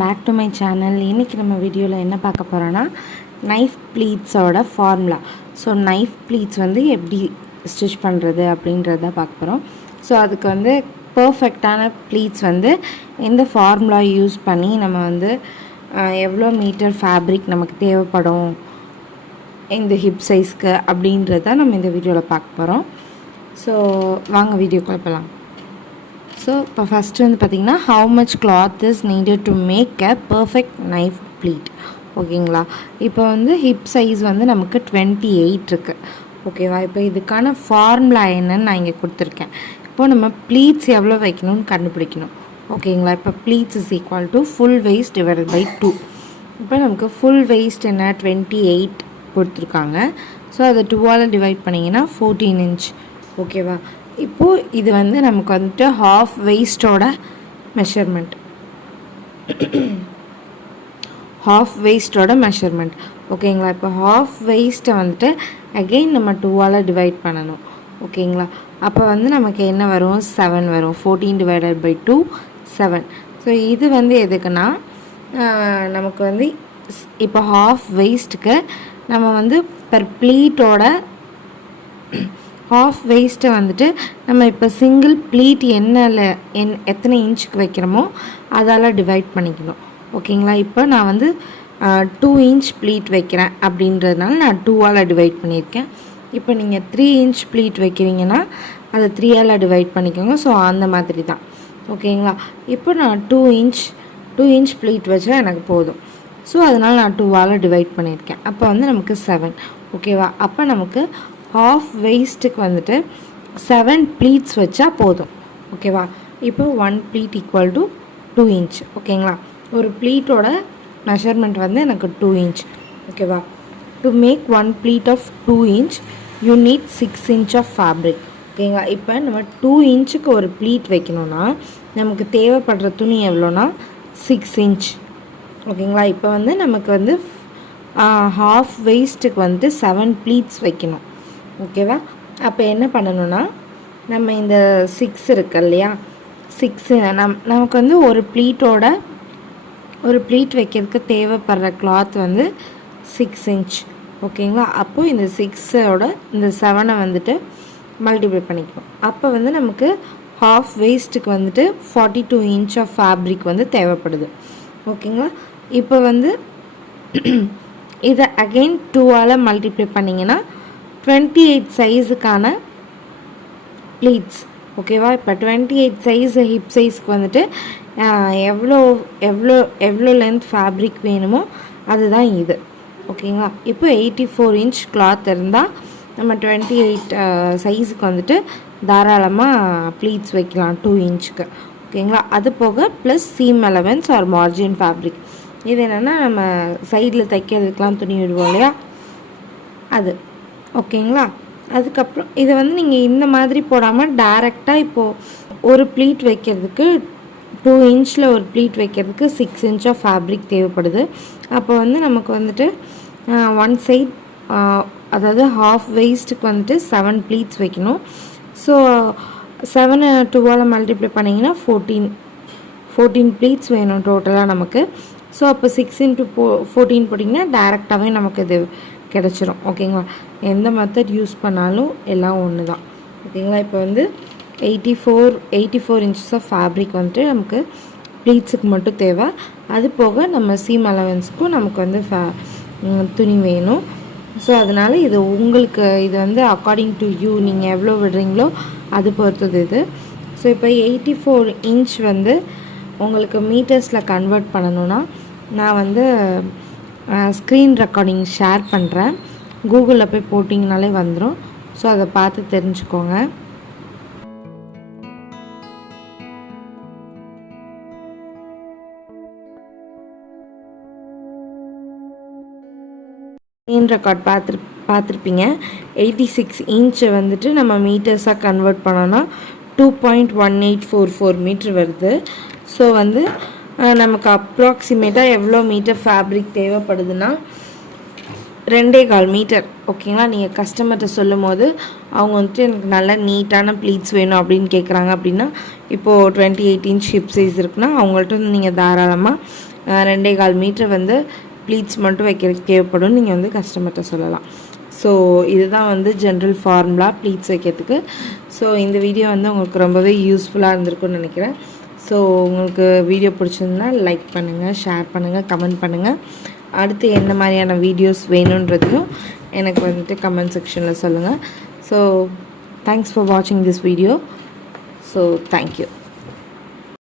Back to my channel. இன்றைக்கி நம்ம வீடியோவில் என்ன பார்க்க போகிறோன்னா நைஃப் ப்ளீட்ஸோட ஃபார்முலா. ஸோ நைஃப் ப்ளீட்ஸ் வந்து எப்படி ஸ்டிச் பண்ணுறது அப்படின்றத பார்க்க போகிறோம். ஸோ அதுக்கு வந்து பர்ஃபெக்டான ப்ளீட்ஸ் வந்து இந்த ஃபார்முலா யூஸ் பண்ணி நம்ம வந்து எவ்வளோ மீட்டர் ஃபேப்ரிக் நமக்கு தேவைப்படும் இந்த ஹிப் சைஸ்க்கு அப்படின்றத நம்ம இந்த வீடியோவில் பார்க்க போகிறோம். ஸோ வாங்க வீடியோக்குள்ள போகலாம். ஸோ இப்போ ஃபஸ்ட்டு வந்து பார்த்திங்கன்னா how much cloth is needed to make a perfect knife pleat. ஓகேங்களா, இப்போ வந்து ஹிப் சைஸ் வந்து நமக்கு 28 இருக்குது. ஓகேவா, இப்போ இதுக்கான ஃபார்முலா என்னன்னு நான் இங்கே கொடுத்துருக்கேன். இப்போது நம்ம ப்ளீட்ஸ் எவ்வளோ வைக்கணும்னு கண்டுபிடிக்கணும். ஓகேங்களா, இப்போ pleats is equal to full waist divided by 2. இப்போ நமக்கு ஃபுல் வெயிஸ்ட் என்ன 28 கொடுத்துருக்காங்க. ஸோ அதை 2ஆல் டிவைட் பண்ணிங்கன்னா 14 inch. ஓகேவா, இப்போது இது வந்து நமக்கு வந்துட்டு ஹாஃப் வெயிஸ்டோட மெஷர்மெண்ட். ஹாஃப் வெயிஸ்டோட மெஷர்மெண்ட். ஓகேங்களா, இப்போ ஹாஃப் வெயிஸ்ட்டை வந்துட்டு அகெயின் நம்ம 2ஆல் டிவைட் பண்ணணும். ஓகேங்களா, அப்போ வந்து நமக்கு என்ன வரும் 7 வரும். 14 டிவைடட் பை 2 7. ஸோ இது வந்து எதுக்குன்னா நமக்கு வந்து இப்போ ஹாஃப் வெயிஸ்ட்டுக்கு நம்ம வந்து பெர் ப்ளீட்டோட ஹாஃப் வெயிஸ்ட்டை வந்துட்டு நம்ம இப்போ சிங்கிள் ப்ளீட் எத்தனை இன்ச்சுக்கு வைக்கிறோமோ அதால் டிவைட் பண்ணிக்கணும். ஓகேங்களா, இப்போ நான் வந்து 2 inch ப்ளீட் வைக்கிறேன் அப்படின்றதுனால நான் 2ஆல் டிவைட் பண்ணியிருக்கேன். இப்போ நீங்கள் 3 inch ப்ளீட் வைக்கிறீங்கன்னா அதை 3ஆல் டிவைட் பண்ணிக்கோங்க. ஸோ அந்த மாதிரி தான். ஓகேங்களா, இப்போ நான் 2 inch ப்ளீட் வச்சா எனக்கு போதும். ஸோ அதனால் நான் 2ஆல் டிவைட் பண்ணியிருக்கேன். அப்போ வந்து நமக்கு 7. ஓகேவா, அப்போ நமக்கு ஹாஃப் வெயிஸ்ட்டுக்கு வந்துட்டு 7 ப்ளீட்ஸ் வச்சா போதும். ஓகேவா, இப்போ 1 ப்ளீட் ஈக்குவல் டு 2 inch. ஓகேங்களா, ஒரு ப்ளீட்டோட மெஷர்மெண்ட் வந்து எனக்கு 2 inch. ஓகேவா, to make 1 pleat of 2 inch you need 6 inch of fabric. ஓகேங்களா, இப்போ நம்ம 2 inchக்கு ஒரு ப்ளீட் வைக்கணும்னா நமக்கு தேவைப்படுற துணி எவ்வளோனா 6 inch. ஓகேங்களா, இப்போ வந்து நமக்கு வந்து ஹாஃப் வெயிஸ்ட்டுக்கு வந்துட்டு 7 ப்ளீட்ஸ் வைக்கணும். ஓகேவா, அப்போ என்ன பண்ணணும்னா நம்ம இந்த 6 இருக்கு இல்லையா, 6 நமக்கு வந்து ஒரு ப்ளீட் வைக்கிறதுக்கு தேவைப்படுற கிளாத் வந்து 6 inch. ஓகேங்களா, அப்போது இந்த 6ஓட இந்த 7 வந்துட்டு மல்டிப்ளை பண்ணிக்கணும். அப்போ வந்து நமக்கு ஹாஃப் வெயிஸ்ட்டுக்கு வந்துட்டு 42 inch ஆஃப் ஃபேப்ரிக் வந்து தேவைப்படுது. ஓகேங்களா, இப்போ வந்து இதை அகெயின் 2ஆல் மல்டிப்ளை பண்ணிங்கன்னா 28 சைஸுக்கான ப்ளீட்ஸ். ஓகேவா, இப்போ 28 சைஸ் ஹிப் சைஸ்க்கு வந்துட்டு எவ்வளோ லென்த் ஃபேப்ரிக் வேணுமோ அதுதான் இது. ஓகேங்களா, இப்போ 84 inch கிளாத் இருந்தால் நம்ம 28 சைஸுக்கு வந்துட்டு தாராளமாக ப்ளீட்ஸ் வைக்கலாம் 2 inchக்கு. ஓகேங்களா, அது போக plus seam allowance or margin fabric. இது என்னென்னா நம்ம சைடில் தைக்கிறதுக்கெலாம் துணி விடுவோம் இல்லையா, அது. ஓகேங்களா, அதுக்கப்புறம் இதை வந்து நீங்கள் இந்த மாதிரி போடாமல் டைரெக்டாக இப்போது ஒரு ப்ளீட் வைக்கிறதுக்கு 2 inchல ஒரு ப்ளீட் வைக்கிறதுக்கு 6 inch ஆஃப் ஃபேப்ரிக் தேவைப்படுது. அப்போ வந்து நமக்கு வந்துட்டு ஒன் சைட் அதாவது ஹாஃப் வெயிஸ்ட்டுக்கு வந்துட்டு 7 ப்ளீட்ஸ் வைக்கணும். ஸோ 7 2ஆல் மல்டிப்ளை பண்ணிங்கன்னா 14 ப்ளீட்ஸ் வேணும் டோட்டலாக நமக்கு. ஸோ அப்போ 6 into 14 போட்டிங்கன்னா டைரெக்டாகவே நமக்கு இது கிடச்சிரும். ஓகேங்களா, எந்த மெத்தட் யூஸ் பண்ணாலும் எல்லாம் ஒன்று தான். ஓகேங்களா, இப்போ வந்து 84 inches ஆஃப் ஃபேப்ரிக் வந்துட்டு நமக்கு ப்ளீட்ஸுக்கு மட்டும் தேவை. அது போக நம்ம சீம் அலவன்ஸ்க்கும் நமக்கு வந்து துணி வேணும். ஸோ அதனால் இது உங்களுக்கு இது வந்து அக்கார்டிங் டு யூ நீங்கள் எவ்வளோ விடுறீங்களோ அது பொறுத்தது இது. ஸோ இப்போ 84 inch வந்து உங்களுக்கு மீட்டர்ஸில் கன்வெர்ட் பண்ணணுன்னா நான் வந்து ஸ்க்ரீன் ரெக்கார்டிங் ஷேர் பண்ணுறேன். கூகுளில் போய் போட்டிங்கனாலே வந்துடும். ஸோ அதை பார்த்து தெரிஞ்சுக்கோங்க. ஸ்க்ரீன் ரெக்கார்ட் பார்த்துருப்பீங்க. 86 inch வந்துட்டு நம்ம மீட்டர்ஸாக கன்வெர்ட் பண்ணோன்னா 2.1844 மீட்டர் வருது. ஸோ வந்து நமக்கு அப்ராக்சிமேட்டாக எவ்வளோ மீட்டர் ஃபேப்ரிக் தேவைப்படுதுன்னா 2.25 மீட்டர். ஓகேங்களா, நீங்கள் கஸ்டமர்கிட்ட சொல்லும் போது அவங்க வந்துட்டு எனக்கு நல்ல நீட்டான ப்ளீட்ஸ் வேணும் அப்படின்னு கேட்குறாங்க அப்படின்னா இப்போது 28 inch ஹிப் சைஸ் இருக்குன்னா அவங்கள்ட்ட வந்து நீங்கள் தாராளமாக 2.25 மீட்டர் வந்து ப்ளீட்ஸ் மட்டும் வைக்கிறதுக்கு தேவைப்படும். நீங்கள் வந்து கஸ்டமர்கிட்ட சொல்லலாம். ஸோ இதுதான் வந்து ஜென்ரல் ஃபார்முலா ப்ளீட்ஸ் வைக்கிறதுக்கு. ஸோ இந்த வீடியோ வந்து உங்களுக்கு ரொம்பவே யூஸ்ஃபுல்லாக இருந்திருக்கும்னு நினைக்கிறேன். ஸோ உங்களுக்கு வீடியோ பிடிச்சிருந்தா லைக் பண்ணுங்கள், ஷேர் பண்ணுங்கள், கமெண்ட் பண்ணுங்கள். அடுத்து என்ன மாதிரியான வீடியோஸ் வேணுன்றதையும் எனக்கு வந்துட்டு கமெண்ட் செக்ஷனில் சொல்லுங்கள். ஸோ தேங்க்ஸ் ஃபார் வாட்சிங் திஸ் வீடியோ. So thank you.